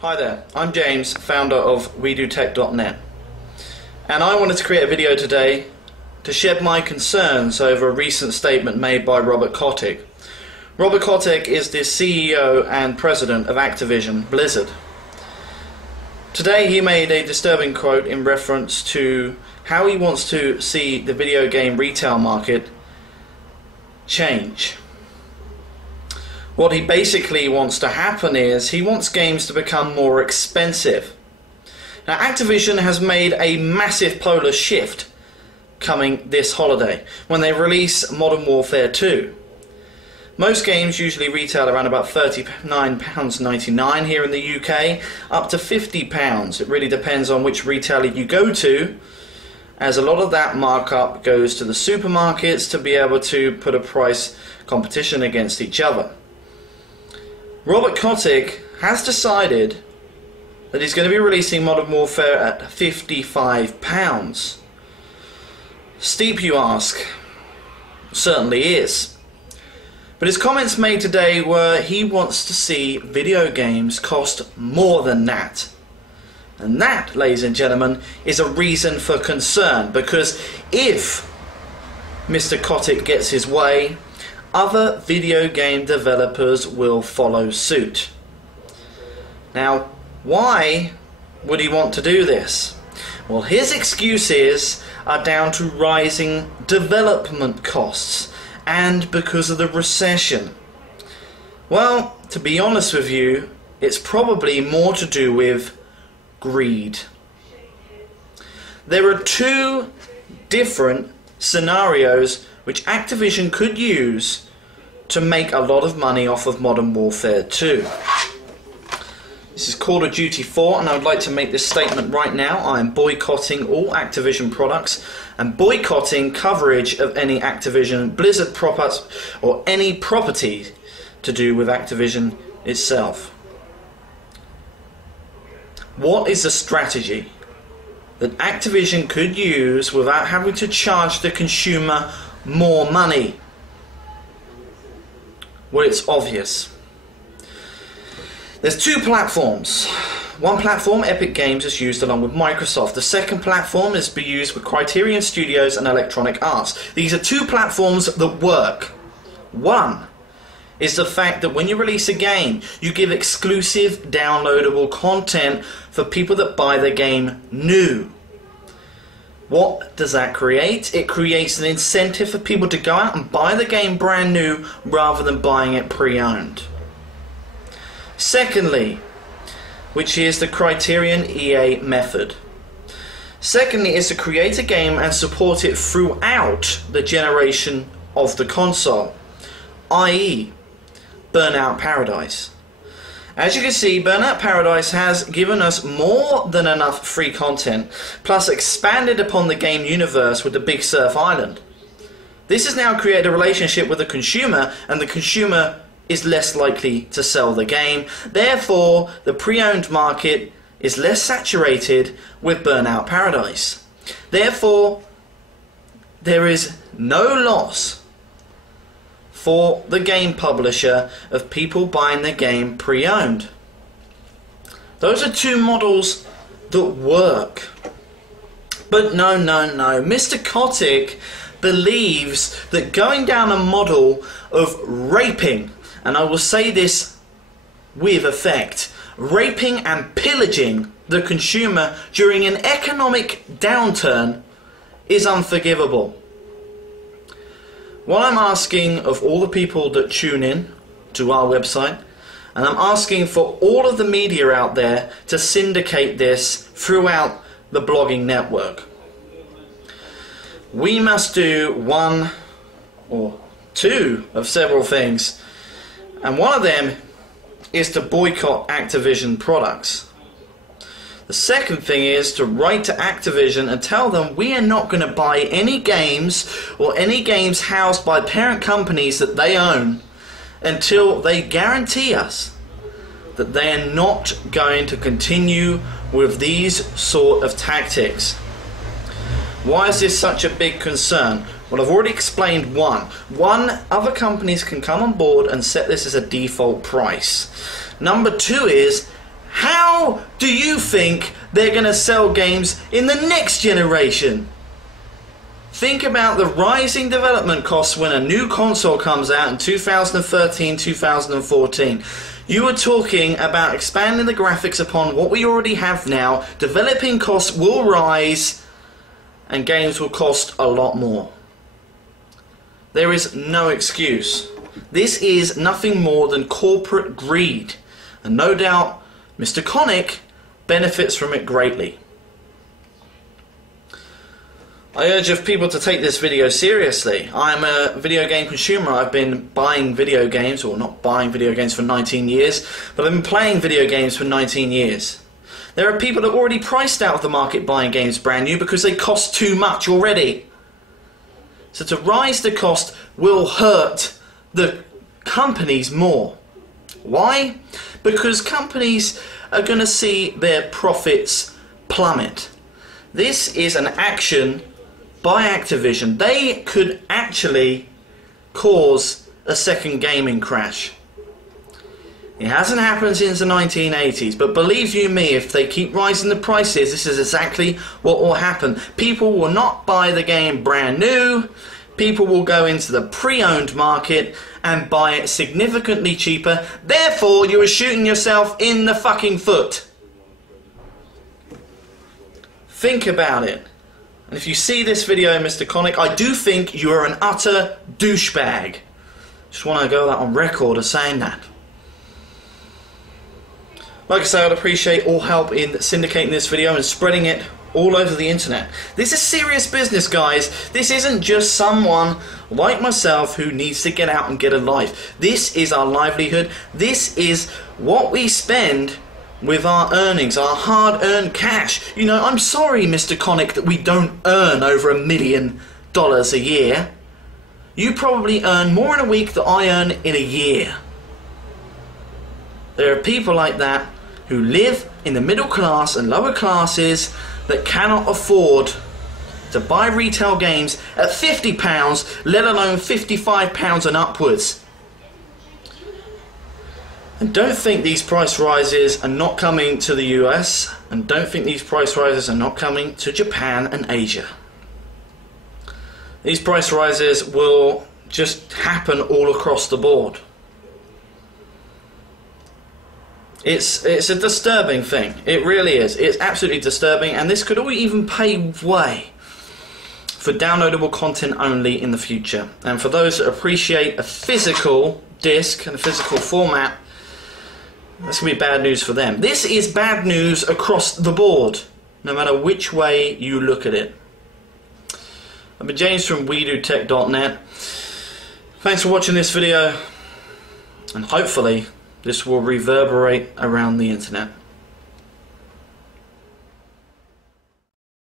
Hi there, I'm James, founder of WeDoTech.net, and I wanted to create a video today to shed my concerns over a recent statement made by Robert Kotick. Robert Kotick is the CEO and president of Activision Blizzard. Today he made a disturbing quote in reference to how he wants to see the video game retail market change. What he basically wants to happen is he wants games to become more expensive. Now, Activision has made a massive polar shift coming this holiday when they release Modern Warfare 2. Most games usually retail around about £39.99 here in the UK, up to £50. It really depends on which retailer you go to, as a lot of that markup goes to the supermarkets to be able to put a price competition against each other. Robert Kotick has decided that he's going to be releasing Modern Warfare at £55. Steep, you ask? Certainly is. But his comments made today were he wants to see video games cost more than that. And that, ladies and gentlemen, is a reason for concern, because if Mr. Kotick gets his way, other video game developers will follow suit. Now, why would he want to do this? Well, his excuses are down to rising development costs and because of the recession. Well, to be honest with you, it's probably more to do with greed. There are two different scenarios which Activision could use to make a lot of money off of Modern Warfare 2. This is Call of Duty 4, and I would like to make this statement right now. I am boycotting all Activision products and boycotting coverage of any Activision Blizzard products or any property to do with Activision itself. What is the strategy that Activision could use without having to charge the consumer more money? Well, it's obvious. There's two platforms. One platform, Epic Games, is used along with Microsoft. The second platform is to be used with Criterion Studios and Electronic Arts. These are two platforms that work. One is the fact that when you release a game, you give exclusive downloadable content for people that buy the game new. What does that create? It creates an incentive for people to go out and buy the game brand new rather than buying it pre-owned. Secondly, which is the Criterion EA method. Secondly, is to create a game and support it throughout the generation of the console, i.e. Burnout Paradise. As you can see, Burnout Paradise has given us more than enough free content, plus expanded upon the game universe with the Big Surf Island. This has now created a relationship with the consumer, and the consumer is less likely to sell the game. Therefore, the pre-owned market is less saturated with Burnout Paradise. Therefore, there is no loss for the game publisher of people buying the game pre-owned. Those are two models that work. But no. Mr. Kotick believes that going down a model of raping, and I will say this with effect, raping and pillaging the consumer during an economic downturn is unforgivable. What I'm asking of all the people that tune in to our website, and I'm asking for all of the media out there to syndicate this throughout the blogging network. We must do one or two of several things, and one of them is to boycott Activision products. The second thing is to write to Activision and tell them we are not going to buy any games or any games housed by parent companies that they own until they guarantee us that they are not going to continue with these sort of tactics. Why is this such a big concern? Well, I've already explained one. One, other companies can come on board and set this as a default price. Number two is, How do you think they're going to sell games in the next generation? Think about the rising development costs when a new console comes out in 2013, 2014. You are talking about expanding the graphics upon what we already have now. Developing costs will rise and games will cost a lot more. There is no excuse. This is nothing more than corporate greed, and no doubt Mr. Kotick benefits from it greatly. I urge of people to take this video seriously. I'm a video game consumer. I've been buying video games, or not buying video games for 19 years, but I've been playing video games for 19 years. There are people that are already priced out of the market buying games brand new because they cost too much already. So to rise the cost will hurt the companies more. Why? Because companies are going to see their profits plummet. This is an action by Activision. They could actually cause a second gaming crash. It hasn't happened since the 1980s, but believe you me, if they keep rising the prices, this is exactly what will happen. People will not buy the game brand new. People will go into the pre-owned market and buy it significantly cheaper. Therefore, you are shooting yourself in the fucking foot. Think about it. And if you see this video, Mr. Kotick, I do think you are an utter douchebag. Just want to go out on record as saying that. Like I say, I'd appreciate all help in syndicating this video and spreading it all over the internet. This is serious business, guys. This isn't just someone like myself who needs to get out and get a life. This is our livelihood. This is what we spend with our earnings, our hard-earned cash. You know, I'm sorry, Mr. Kotick, that we don't earn over $1 million a year. You probably earn more in a week than I earn in a year. There are people like that who live in the middle class and lower classes that cannot afford to buy retail games at £50, let alone £55 and upwards. And don't think these price rises are not coming to the US, and don't think these price rises are not coming to Japan and Asia. These price rises will just happen all across the board. It's a disturbing thing. It really is. It's absolutely disturbing, and this could all even pave way for downloadable content only in the future. And for those that appreciate a physical disc and a physical format, that's going to be bad news for them. This is bad news across the board, no matter which way you look at it. I've been James from videotech.net. Thanks for watching this video, and hopefully this will reverberate around the internet.